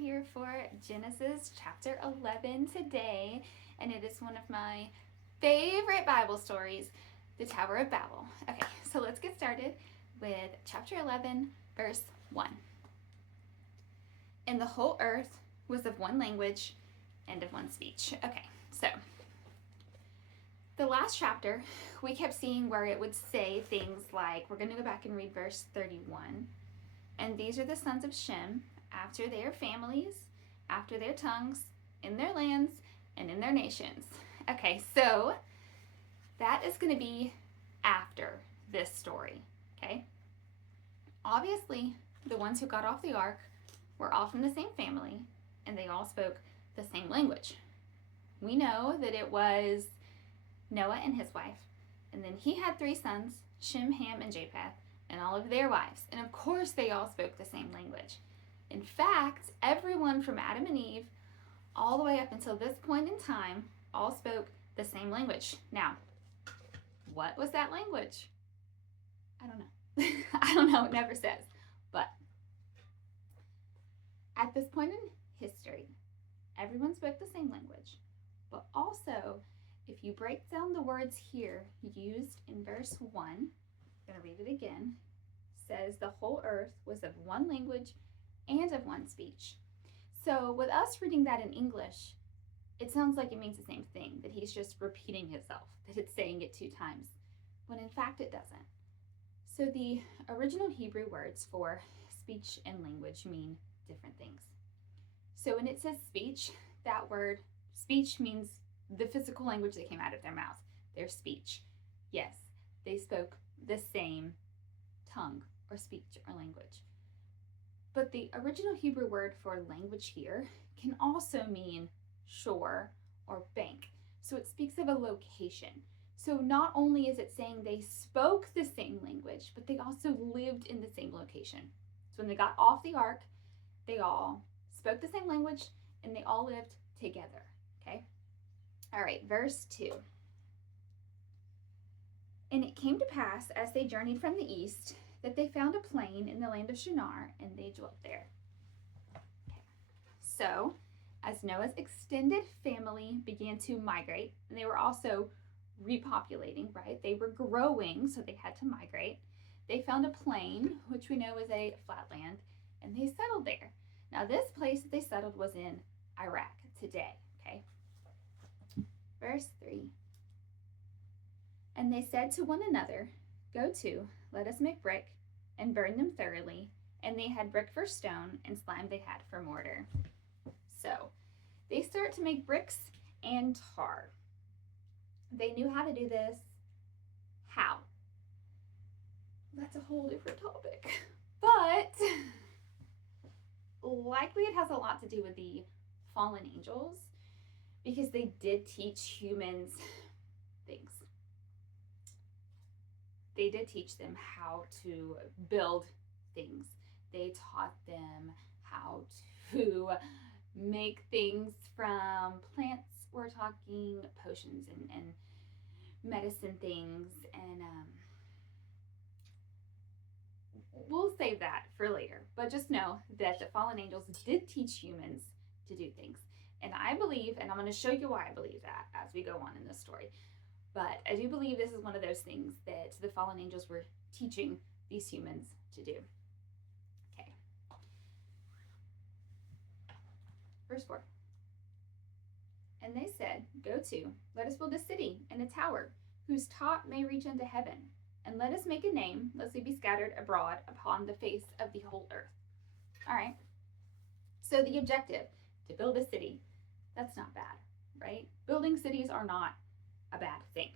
here for Genesis chapter 11 today, and it is one of my favorite Bible stories, the Tower of Babel. Okay, so let's get started with chapter 11, verse 1. And the whole earth was of one language and of one speech. Okay, so the last chapter, we kept seeing where it would say things like, we're going to go back and read verse 31. And these are the sons of Shem, after their families, after their tongues, in their lands, and in their nations. Okay, so that is going to be after this story, okay? Obviously, the ones who got off the ark were all from the same family, and they all spoke the same language. We know that it was Noah and his wife, and then he had 3 sons, Shem, Ham, and Japheth, and all of their wives. And of course, they all spoke the same language. In fact, everyone from Adam and Eve all the way up until this point in time all spoke the same language. Now, what was that language? I don't know. I don't know, it never says. But at this point in history, everyone spoke the same language. But also, if you break down the words here used in verse 1, I'm going to read it again, says the whole earth was of one language and of one speech. So with us reading that in English, it sounds like it means the same thing, that he's just repeating himself, that it's saying it 2 times, when in fact it doesn't. So the original Hebrew words for speech and language mean different things. So when it says speech, that word speech means the physical language that came out of their mouth, their speech. Yes, they spoke the same tongue or speech or language. But the original Hebrew word for language here can also mean shore or bank. So it speaks of a location. So not only is it saying they spoke the same language, but they also lived in the same location. So when they got off the ark, they all spoke the same language and they all lived together, okay? All right, verse 2. And it came to pass, as they journeyed from the east, that they found a plain in the land of Shinar, and they dwelt there. Okay. So, as Noah's extended family began to migrate, and they were also repopulating, right? They were growing, so they had to migrate. They found a plain, which we know is a flat land, and they settled there. Now, this place that they settled was in Iraq today, okay? Verse 3. And they said to one another, Go to, let us make brick, and burn them thoroughly. And they had brick for stone, and slime they had for mortar. So, they start to make bricks and tar. They knew how to do this. How? That's a whole different topic. But, likely it has a lot to do with the fallen angels, because they did teach humans things. They did teach them how to build things. They taught them how to make things from plants. We're talking potions and medicine things. And we'll save that for later. But just know that the fallen angels did teach humans to do things. And I believe, and I'm going to show you why I believe that as we go on in this story. But I do believe this is one of those things that the fallen angels were teaching these humans to do. Okay. Verse 4. And they said, Go to, let us build a city and a tower, whose top may reach unto heaven. And let us make a name, lest we be scattered abroad upon the face of the whole earth. All right. So the objective, to build a city, that's not bad, right? Building cities are not a bad thing.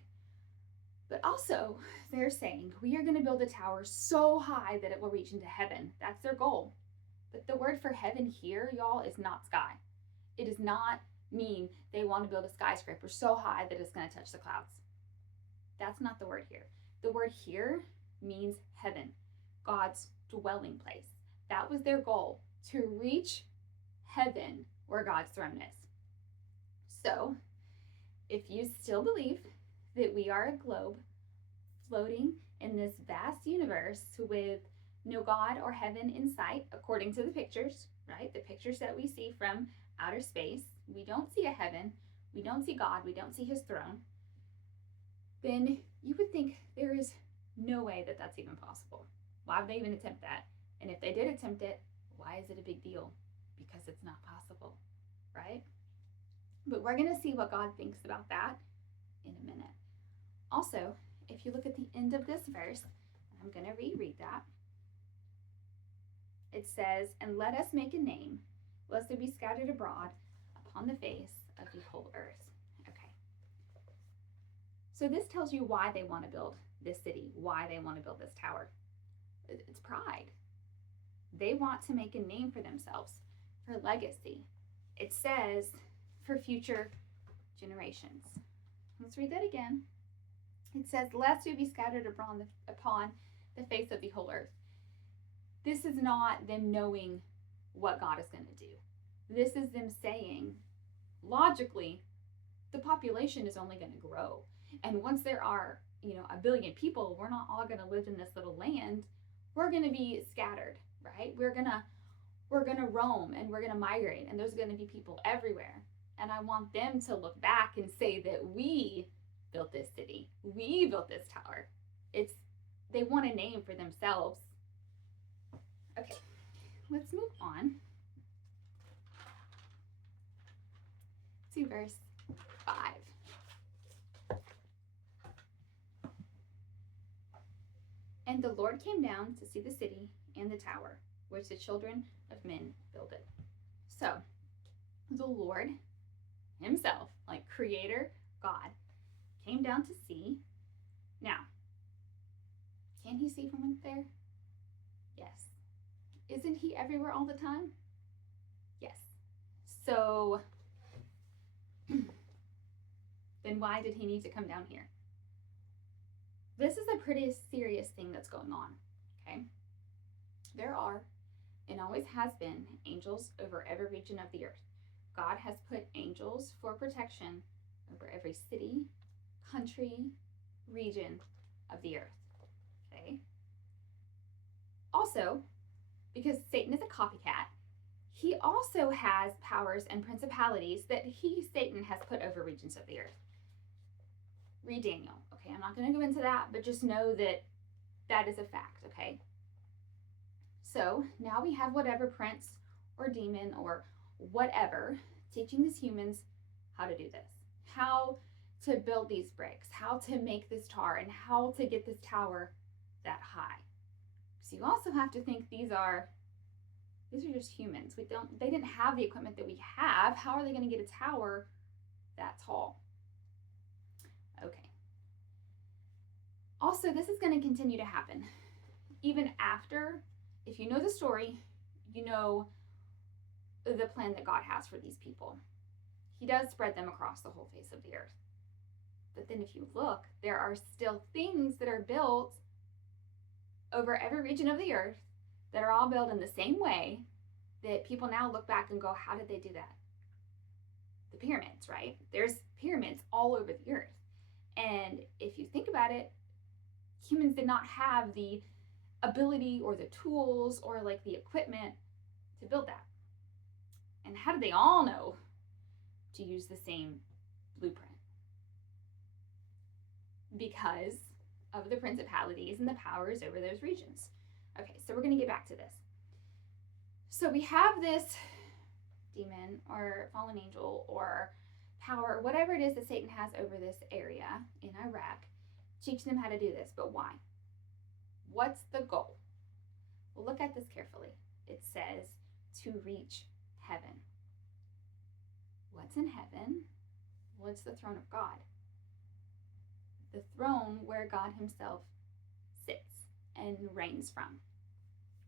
But also, they're saying, we are going to build a tower so high that it will reach into heaven. That's their goal. But the word for heaven here, y'all, is not sky. It does not mean they want to build a skyscraper so high that it's going to touch the clouds. That's not the word here. The word here means heaven, God's dwelling place. That was their goal, to reach heaven where God's throne is. So, if you still believe that we are a globe floating in this vast universe with no God or heaven in sight, according to the pictures, right? The pictures that we see from outer space. We don't see a heaven. We don't see God. We don't see his throne. Then you would think there is no way that that's even possible. Why would they even attempt that? And if they did attempt it, why is it a big deal? Because it's not possible, right? But we're going to see what God thinks about that in a minute. Also, if you look at the end of this verse, I'm going to reread that. It says, "And let us make a name, lest it be scattered abroad upon the face of the whole earth." Okay. So this tells you why they want to build this city, why they want to build this tower. It's pride. They want to make a name for themselves, for legacy. It says for future generations. Let's read that again. It says, "Lest we be scattered upon the face of the whole earth." This is not them knowing what God is going to do. This is them saying, logically, the population is only going to grow. And once there are, 1 billion people, we're not all going to live in this little land. We're going to be scattered, right? We're going to roam and we're going to migrate, and there's going to be people everywhere. And I want them to look back and say that we built this city. We built this tower. They want a name for themselves. Okay, let's move on to verse 5. "And the Lord came down to see the city and the tower, which the children of men builded." So, the Lord himself, like creator God, came down to see. Now, can he see from up there? Yes. Isn't he everywhere all the time? Yes. So, then why did he need to come down here? This is a pretty serious thing that's going on, okay? There are, and always has been, angels over every region of the earth. God has put angels for protection over every city, country, region of the earth, okay? Also, because Satan is a copycat, he also has powers and principalities that Satan, has put over regions of the earth. Read Daniel. Okay, I'm not going to go into that, but just know that that is a fact, okay? So now we have whatever prince or demon or whatever teaching these humans how to do this, how to build these bricks, how to make this tower, and how to get this tower that high. So you also have to think these are just humans. They didn't have the equipment that we have. How are they going to get a tower that tall? Okay. Also, this is going to continue to happen. Even after, if you know the story, you know the plan that God has for these people. He does spread them across the whole face of the earth. But then if you look, there are still things that are built over every region of the earth that are all built in the same way that people now look back and go, how did they do that? The pyramids, right? There's pyramids all over the earth. And if you think about it, humans did not have the ability or the tools or like the equipment to build that. And how did they all know to use the same blueprint? Because of the principalities and the powers over those regions. Okay, so we're going to get back to this. So we have this demon or fallen angel or power, whatever it is that Satan has over this area in Iraq, teaching them how to do this. But why? What's the goal? Well, look at this carefully. It says to reach heaven. What's in heaven? Well, it's the throne of God. The throne where God himself sits and reigns from.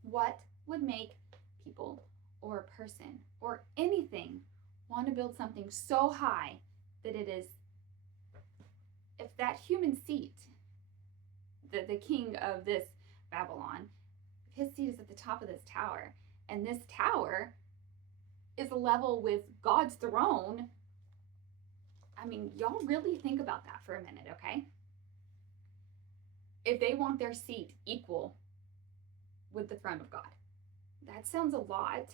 What would make people or a person or anything want to build something so high that it is, if that human seat, the king of this Babylon, if his seat is at the top of this tower, and this tower is level with God's throne, I mean, y'all really think about that for a minute, okay? If they want their seat equal with the throne of God. That sounds a lot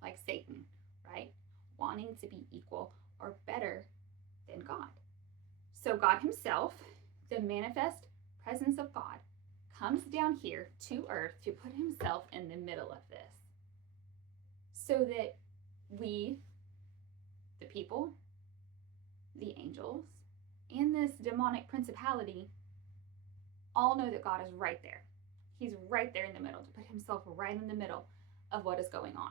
like Satan, right? Wanting to be equal or better than God. So God himself, the manifest presence of God, comes down here to earth to put himself in the middle of this so that we, the people, the angels, and this demonic principality all know that God is right there. He's right there in the middle, to put himself right in the middle of what is going on.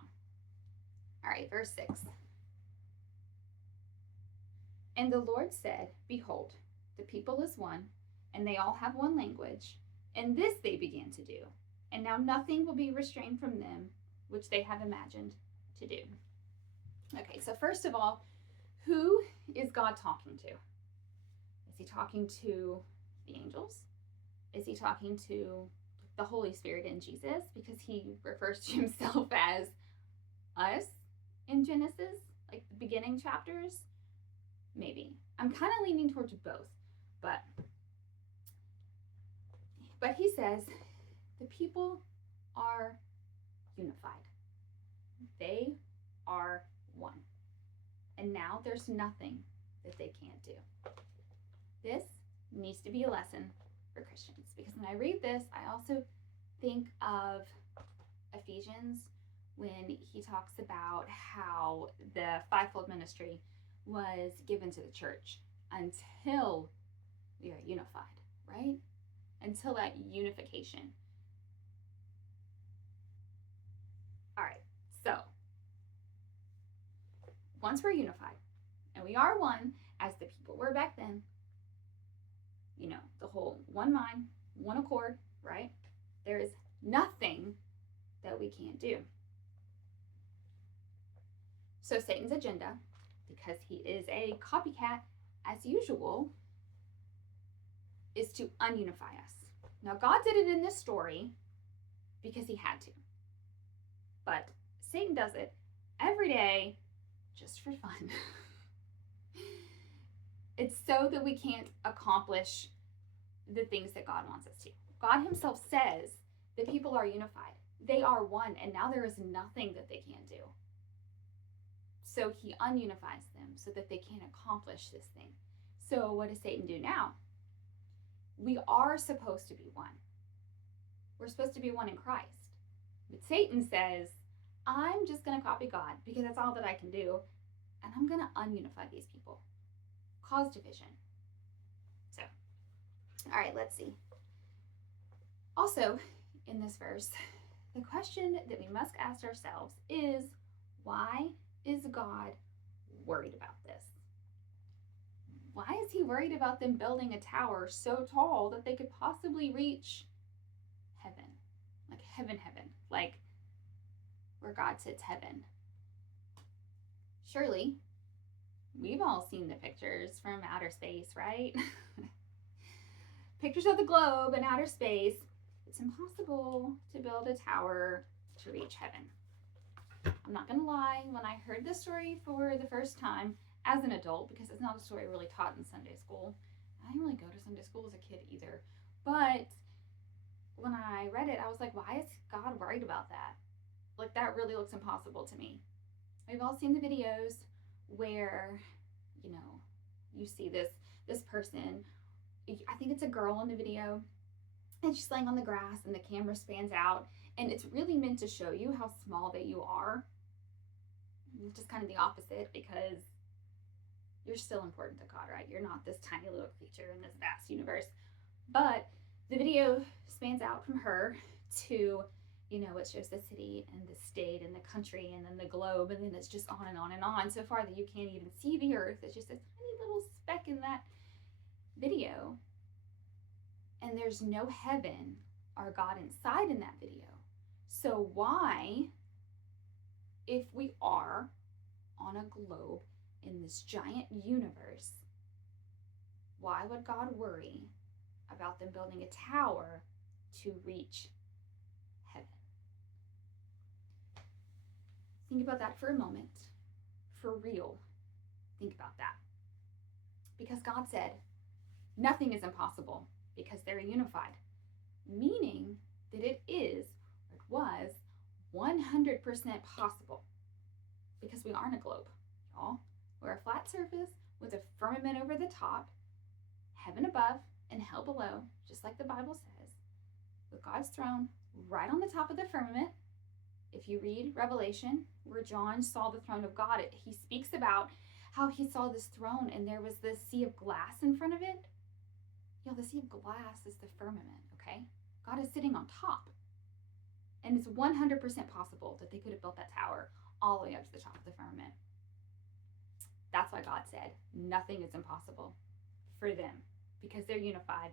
All right, verse 6. And the Lord said, behold, the people is one, and they all have one language, and this they began to do. And now nothing will be restrained from them, which they have imagined to do. Okay, so first of all, who is God talking to? Is he talking to the angels? Is he talking to the Holy Spirit in Jesus? Because he refers to himself as us in Genesis, like the beginning chapters. Maybe. I'm kind of leaning towards both, but he says the people are unified. They are one. And now there's nothing that they can't do. This needs to be a lesson for Christians, because when I read this, I also think of Ephesians when he talks about how the fivefold ministry was given to the church until we are unified, right? Until that unification. All right, so once we're unified, and we are one as the people were back then, you know, the whole one mind, one accord, right? There is nothing that we can't do. So Satan's agenda, because he is a copycat as usual, is to unify us. Now, God did it in this story because he had to. But Satan does it every day just for fun. It's so that we can't accomplish the things that God wants us to. God himself says that people are unified. They are one, and now there is nothing that they can't do. So he ununifies them so that they can't accomplish this thing. So what does Satan do now? We are supposed to be one. We're supposed to be one in Christ. But Satan says, I'm just going to copy God because that's all that I can do. And I'm going to ununify these people. Cause division. So, all right, let's see. Also, in this verse, the question that we must ask ourselves is, why is God worried about this? Why is he worried about them building a tower so tall that they could possibly reach heaven? Like heaven, like where God sits, heaven. Surely, we've all seen the pictures from outer space, right? Pictures of the globe in outer space. It's impossible to build a tower to reach heaven. I'm not gonna lie, when I heard this story for the first time as an adult, because it's not a story really taught in Sunday school. I didn't really go to Sunday school as a kid either. But when I read it, I was like, why is God worried about that? Like, that really looks impossible to me. We've all seen the videos where, you know, you see this person, I think it's a girl in the video, and she's laying on the grass and the camera spans out, and it's really meant to show you how small that you are. It's just kind of the opposite, because you're still important to God, right? You're not this tiny little creature in this vast universe. But the video spans out from her to, you know, it shows the city and the state and the country and then the globe, and then it's just on and on and on, so far that you can't even see the earth. It's just a tiny little speck in that video. And there's no heaven or God inside in that video. So why, if we are on a globe in this giant universe, why would God worry about them building a tower to reach heaven? Think about that for a moment. For real, think about that. Because God said, nothing is impossible because they're unified. Meaning that it is, or was 100% possible because we aren't a globe, y'all. We're a flat surface with a firmament over the top, heaven above and hell below, just like the Bible says, with God's throne right on the top of the firmament. If you read Revelation, where John saw the throne of God, he speaks about how he saw this throne and there was this sea of glass in front of it. The sea of glass is the firmament, okay? God is sitting on top. And it's 100% possible that they could have built that tower all the way up to the top of the firmament. That's why God said nothing is impossible for them because they're unified.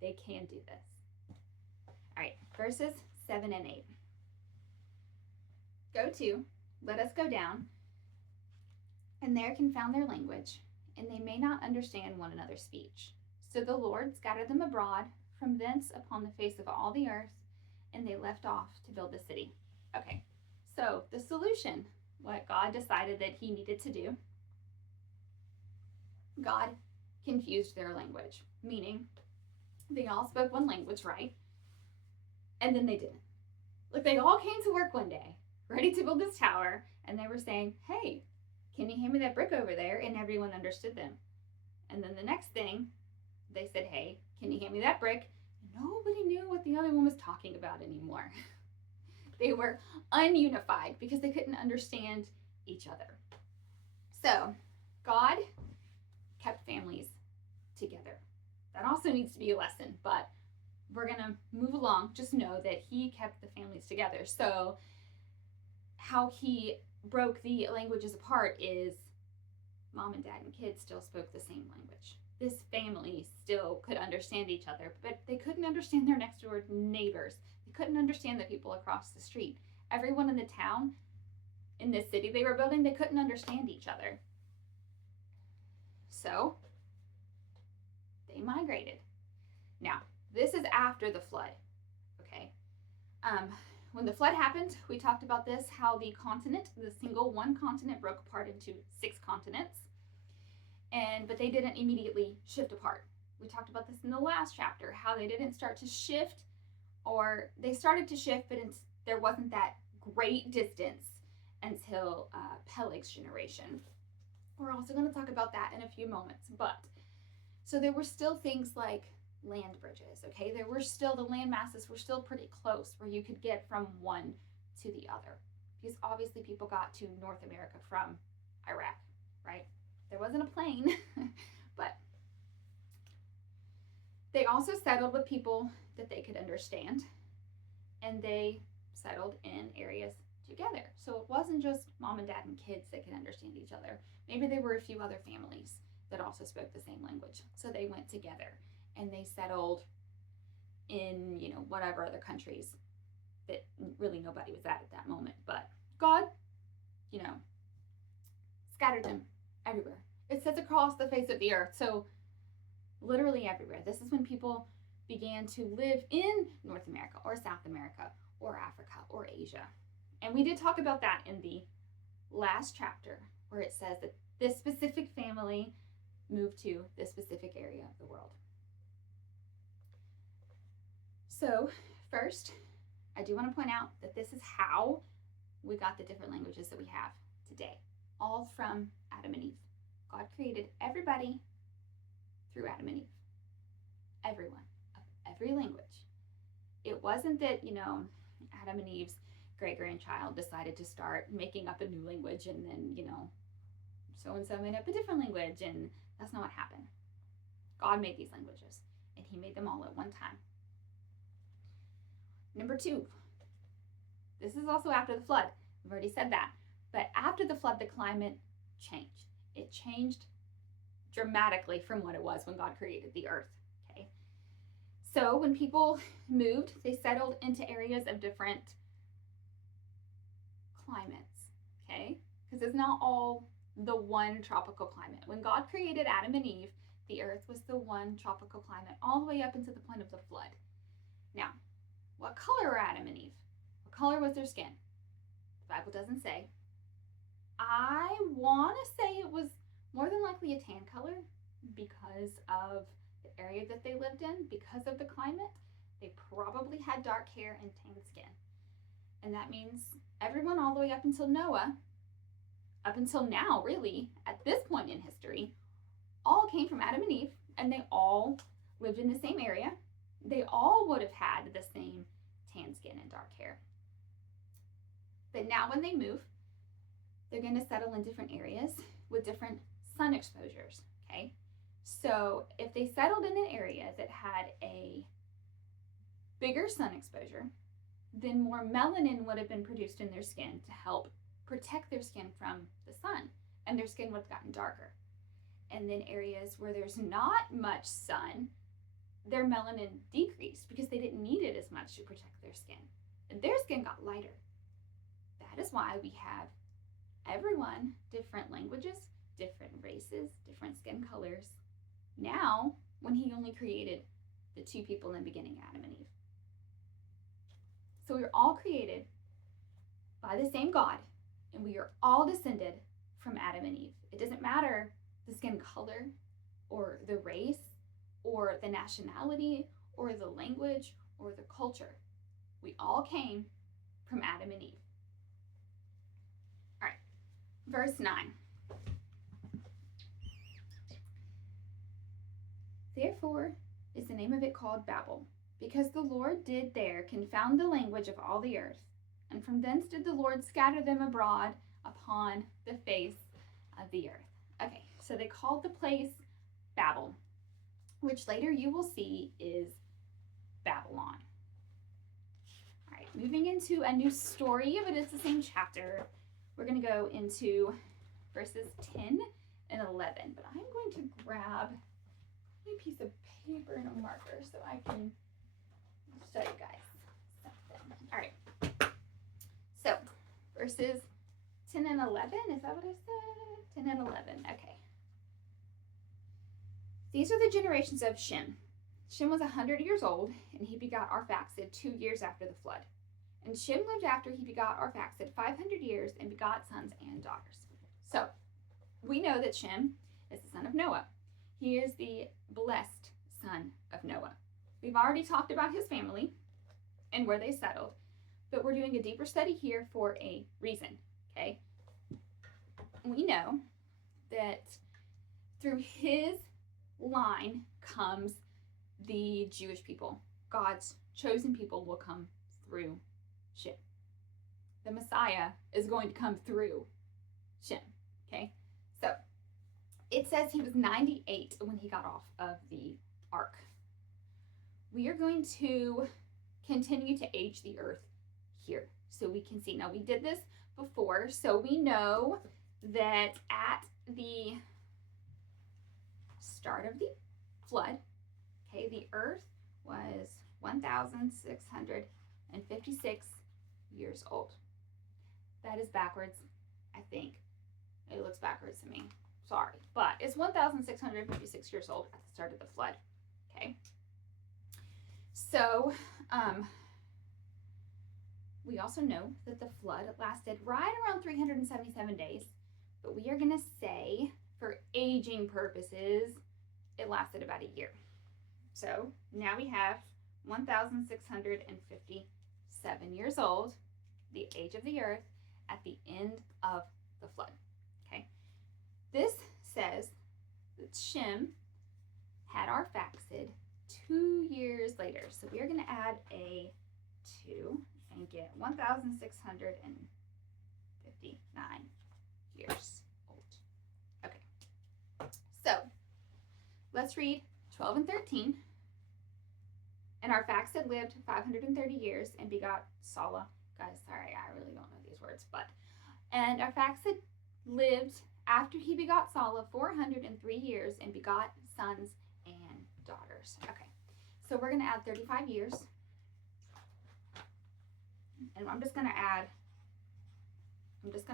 They can do this. All right, verses 7 and 8. Go to, let us go down, and there confound their language, and they may not understand one another's speech. So the Lord scattered them abroad from thence upon the face of all the earth, and they left off to build the city. Okay, so the solution, what God decided that he needed to do, God confused their language, meaning they all spoke one language, right? And then they didn't. Like they all came to work one day, ready to build this tower, and they were saying, hey, can you hand me that brick over there? And everyone understood them. And then the next thing, they said, hey, can you hand me that brick? Nobody knew what the other one was talking about anymore. They were ununified because they couldn't understand each other. So God kept families together. That also needs to be a lesson, but we're going to move along. Just know that he kept the families together. So how he broke the languages apart is mom and dad and kids still spoke the same language. This family still could understand each other, but they couldn't understand their next door neighbors. They couldn't understand the people across the street. Everyone in the town, in this city they were building, they couldn't understand each other. So they migrated. Now, this is after the flood, okay? When the flood happened, we talked about this, how the continent, the single one continent broke apart into 6 continents. But they didn't immediately shift apart. We talked about this in the last chapter, how they didn't start to shift, or they started to shift, but there wasn't that great distance until Peleg's generation. We're also going to talk about that in a few moments. But so there were still things like land bridges, okay? There were still, the land masses were still pretty close where you could get from one to the other. Because obviously people got to North America from Iraq, right? There wasn't a plane, but they also settled with people that they could understand, and they settled in areas together. So it wasn't just mom and dad and kids that could understand each other. Maybe there were a few other families that also spoke the same language. So they went together and they settled in, whatever other countries that really nobody was at that moment. But God, scattered them everywhere. It says across the face of the earth. So literally everywhere. This is when people began to live in North America or South America or Africa or Asia. And we did talk about that in the last chapter, where it says that this specific family moved to this specific area of the world. So first, I do want to point out that this is how we got the different languages that we have today, all from Adam and Eve. God created everybody through Adam and Eve. Everyone, of every language. It wasn't that, Adam and Eve's great-grandchild decided to start making up a new language and then, so-and-so made up a different language, and that's not what happened. God made these languages, and he made them all at one time. Number 2, this is also after the flood. I've already said that. But after the flood, the climate changed. It changed dramatically from what it was when God created the earth, okay? So when people moved, they settled into areas of different climates, okay? Because it's not all the one tropical climate. When God created Adam and Eve, the earth was the one tropical climate all the way up into the point of the flood. Now, what color were Adam and Eve? What color was their skin? The Bible doesn't say. I want to say it was more than likely a tan color because of the area that they lived in, because of the climate. They probably had dark hair and tan skin. And that means everyone all the way up until Noah, up until now, really, at this point in history, all came from Adam and Eve, and they all lived in the same area. They all would have had the same tan skin and dark hair. But now when they move, they're going to settle in different areas with different sun exposures, okay? So if they settled in an area that had a bigger sun exposure, then more melanin would have been produced in their skin to help protect their skin from the sun, and their skin would have gotten darker. And then areas where there's not much sun, their melanin decreased because they didn't need it as much to protect their skin. And their skin got lighter. That is why we have everyone, different languages, different races, different skin colors. Now, when he only created the two people in the beginning, Adam and Eve. So we are all created by the same God, and we are all descended from Adam and Eve. It doesn't matter the skin color or the race or the nationality or the language or the culture. We all came from Adam and Eve. All right, verse 9. Therefore is the name of it called Babel, because the Lord did there confound the language of all the earth, and from thence did the Lord scatter them abroad upon the face of the earth. Okay, so they called the place Babel, which later you will see is Babylon. All right, moving into a new story, but it's the same chapter. We're going to go into verses 10 and 11, but I'm going to grab a piece of paper and a marker so I can show you guys something. All right, so verses 10 and 11, is that what I said? 10 and 11, okay. These are the generations of Shem. Shem was 100 years old, and he begot Arphaxad 2 years after the flood. And Shem lived after he begot Arphaxad 500 years and begot sons and daughters. So we know that Shem is the son of Noah. He is the blessed son of Noah. We've already talked about his family and where they settled, but we're doing a deeper study here for a reason, okay? We know that through his line comes the Jewish people. God's chosen people will come through Shem. The Messiah is going to come through Shem, okay? So it says he was 98 when he got off of the ark. We are going to continue to age the earth here so we can see. Now, we did this before, so we know that at the start of the flood, okay, the earth was 1,656 years old. That is backwards, I think. It looks backwards to me. Sorry, but it's 1,656 years old at the start of the flood, okay? So, we also know that the flood lasted right around 377 days, but we are going to say, for aging purposes, it lasted about a year. So, now we have 1,657 years old, the age of the earth, at the end of the flood, okay? This says that Shem had Arphaxad 2 years later. So we are going to add a 2 and get 1,659 years old. Okay. So let's read 12 and 13. And Arphaxad lived 530 years and begot Salah. Guys, sorry, I really don't know these words, but. And Arphaxad lived after he begot Salah 403 years and begot sons and daughters. Okay, so we're going to add 35 years. And I'm just going to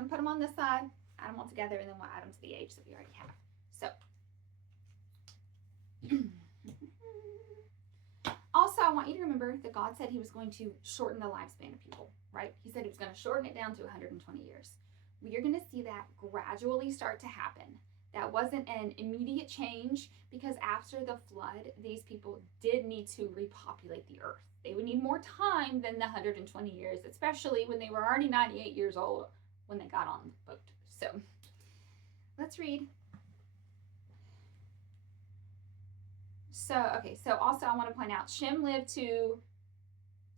put them on this side, add them all together, and then we'll add them to the age that we already have. So, also, I want you to remember that God said he was going to shorten the lifespan of people, right? He said he was going to shorten it down to 120 years. We are going to see that gradually start to happen. That wasn't an immediate change because after the flood, these people did need to repopulate the earth. They would need more time than the 120 years, especially when they were already 98 years old when they got on the boat. So let's read. So also I want to point out Shem lived to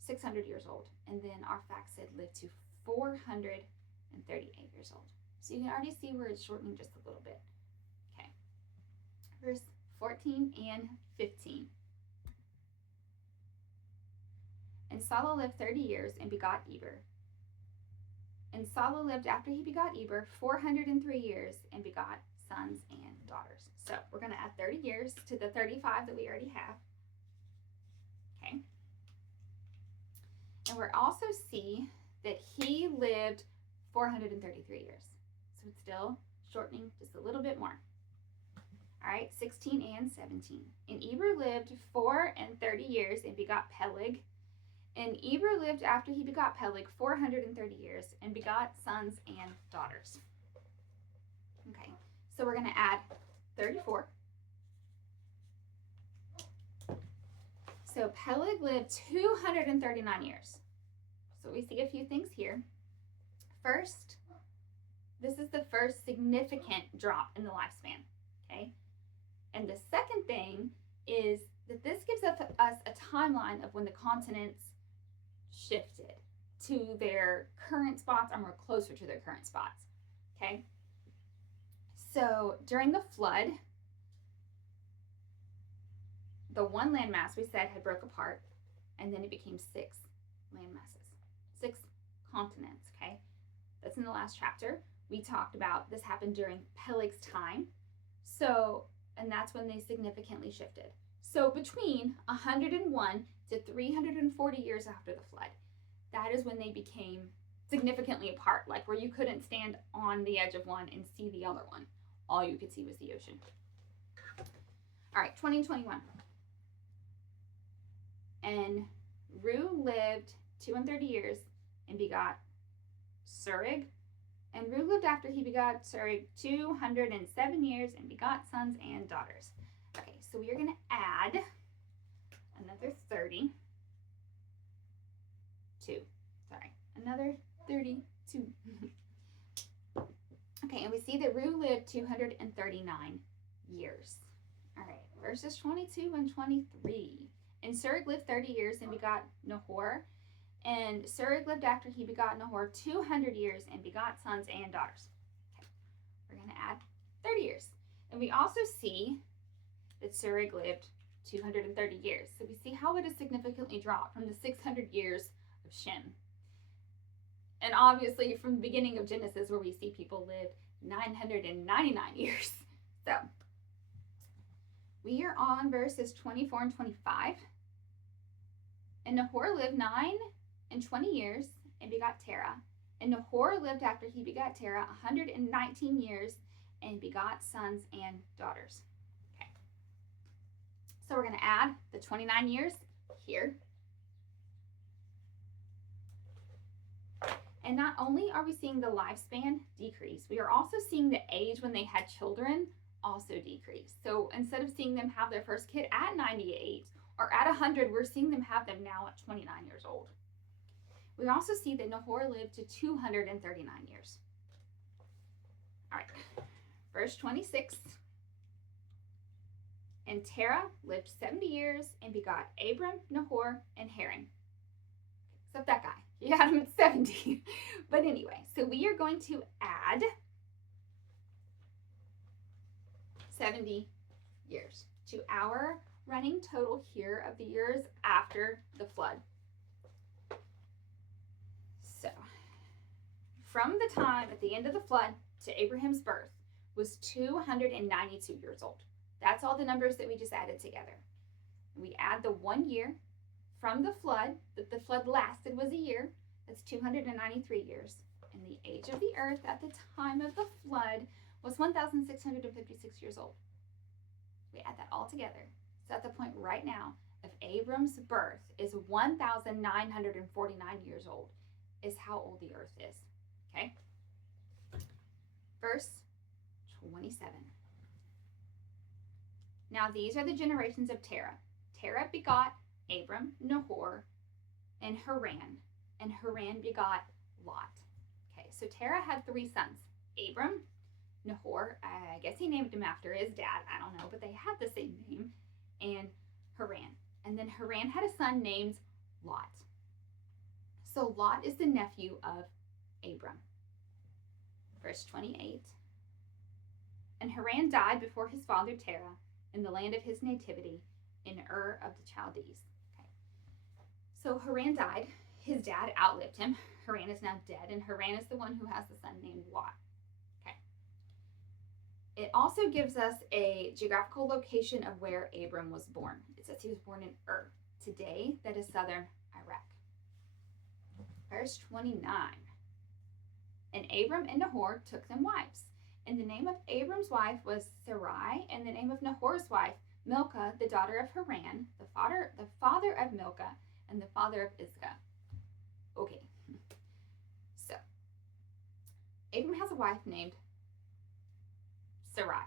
600 years old, and then Arphaxad lived to 438 years old. So you can already see where it's shortening just a little bit. Okay. Verse 14 and 15. And Salah lived 30 years and begot Eber. And Salah lived after he begot Eber 403 years and begot sons and daughters. So we're going to add 30 years to the 35 that we already have. Okay. And we'll also see that he lived 433 years. So it's still shortening just a little bit more. All right, 16 and 17. And Eber lived 430 years and begot Peleg. And Eber lived after he begot Peleg 430 years and begot sons and daughters. Okay, so we're going to add 34. So Peleg lived 239 years. So we see a few things here. First, this is the first significant drop in the lifespan, okay? And the second thing is that this gives us a timeline of when the continents shifted to their current spots or more closer to their current spots, okay? So during the flood, the one landmass we said had broke apart, and then it became 6 landmasses, 6 continents, okay? That's in the last chapter. We talked about this happened during Peleg's time. So, and that's when they significantly shifted. So between 101 to 340 years after the flood, that is when they became significantly apart, like where you couldn't stand on the edge of one and see the other one. All you could see was the ocean. All right, 2021. And Ru lived 230 years and begot Surig. And Ru lived after he begot Surig 207 years and begot sons and daughters. Okay, so we are going to add another 32. Another 32. Okay, and we see that Ru lived 239 years. All right, verses 22 and 23. And Surig lived 30 years and begot Nahor. And Surig lived after he begot Nahor 200 years and begot sons and daughters. Okay, we're going to add 30 years. And we also see that Surig lived 230 years. So we see how it has significantly dropped from the 600 years of Shem. And obviously from the beginning of Genesis where we see people live 999 years. So we are on verses 24 and 25. And Nahor lived 9 and 20 years and begot Terah. And Nahor lived after he begot Terah 119 years and begot sons and daughters. Okay. So we're going to add the 29 years here. And not only are we seeing the lifespan decrease, we are also seeing the age when they had children also decrease. So instead of seeing them have their first kid at 98 or at 100, we're seeing them have them now at 29 years old. We also see that Nahor lived to 239 years. All right, verse 26. And Terah lived 70 years and begot Abram, Nahor, and Haran. Except that guy. He had him at 70. But anyway, so we are going to add 70 years to our running total here of the years after the flood. So, from the time at the end of the flood to Abraham's birth was 292 years old. That's all the numbers that we just added together. We add the 1 year from the flood, that the flood lasted was a year. That's 293 years. And the age of the earth at the time of the flood was 1,656 years old. We add that all together. So at the point right now of Abram's birth is 1,949 years old, is how old the earth is. Okay? Verse 27. Now these are the generations of Terah. Terah begot Abram, Nahor, and Haran. And Haran begot Lot. Okay, so Terah had 3 sons, Abram, Nahor, I guess he named him after his dad, I don't know, but they had the same name, and Haran. And then Haran had a son named Lot. So Lot is the nephew of Abram. Verse 28. And Haran died before his father Terah in the land of his nativity in Ur of the Chaldees. Okay. So Haran died. His dad outlived him. Haran is now dead, and Haran is the one who has the son named Lot. Okay. It also gives us a geographical location of where Abram was born. It says he was born in Ur. Today, that is southern Iraq. Verse 29. And Abram and Nahor took them wives. And the name of Abram's wife was Sarai, and the name of Nahor's wife, Milcah, the daughter of Haran, the father of Milcah, and the father of Iscah. Okay. So, Abram has a wife named Sarai.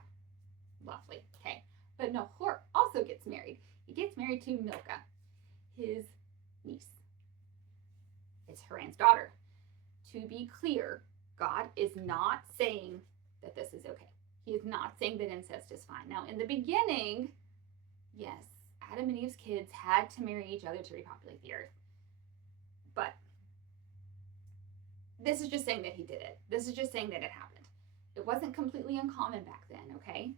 Lovely. Okay. But Nahor also gets married. He gets married to Milcah, his niece. It's Haran's daughter. To be clear, God is not saying that this is okay. He is not saying that incest is fine. Now, in the beginning, yes, Adam and Eve's kids had to marry each other to repopulate the earth. But this is just saying that he did it. This is just saying that it happened. It wasn't completely uncommon back then, okay?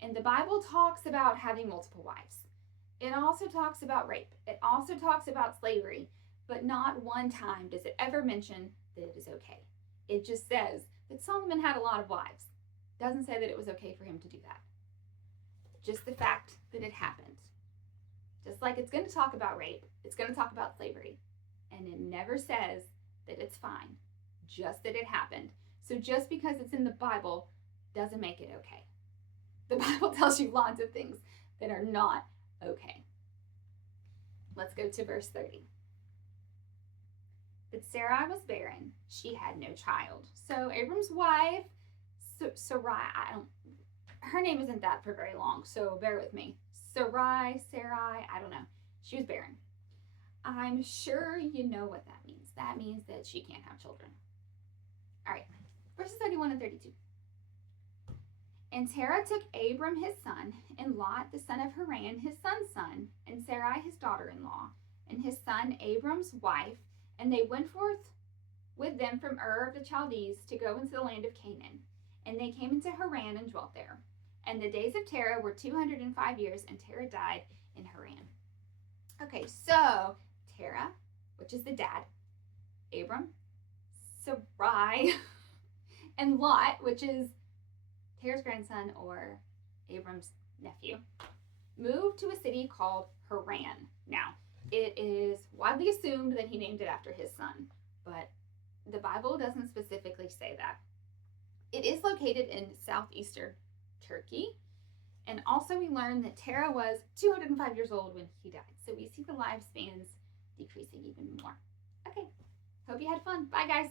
And the Bible talks about having multiple wives. It also talks about rape. It also talks about slavery. But not one time does it ever mention that it is okay. It just says that Solomon had a lot of wives. It doesn't say that it was okay for him to do that. Just the fact that it happened. Just like it's going to talk about rape, it's going to talk about slavery. And it never says that it's fine, just that it happened. So just because it's in the Bible doesn't make it okay. The Bible tells you lots of things that are not okay. Let's go to verse 30. But Sarai was barren. She had no child. So Abram's wife, Sarai, her name isn't that for very long, so bear with me. Sarai, I don't know. She was barren. I'm sure you know what that means. That means that she can't have children. All right, verses 31 and 32. And Terah took Abram his son, and Lot the son of Haran his son's son, and Sarai his daughter-in-law, and his son Abram's wife, and they went forth with them from Ur of the Chaldees to go into the land of Canaan. And they came into Haran and dwelt there. And the days of Terah were 205 years, and Terah died in Haran. Okay, so Terah, which is the dad, Abram, Sarai, and Lot, which is Terah's grandson or Abram's nephew, moved to a city called Haran. Now, it is widely assumed that he named it after his son, but the Bible doesn't specifically say that. It is located in southeastern Turkey, and also we learn that Terah was 205 years old when he died, so we see the lifespans decreasing even more. Okay, hope you had fun. Bye, guys.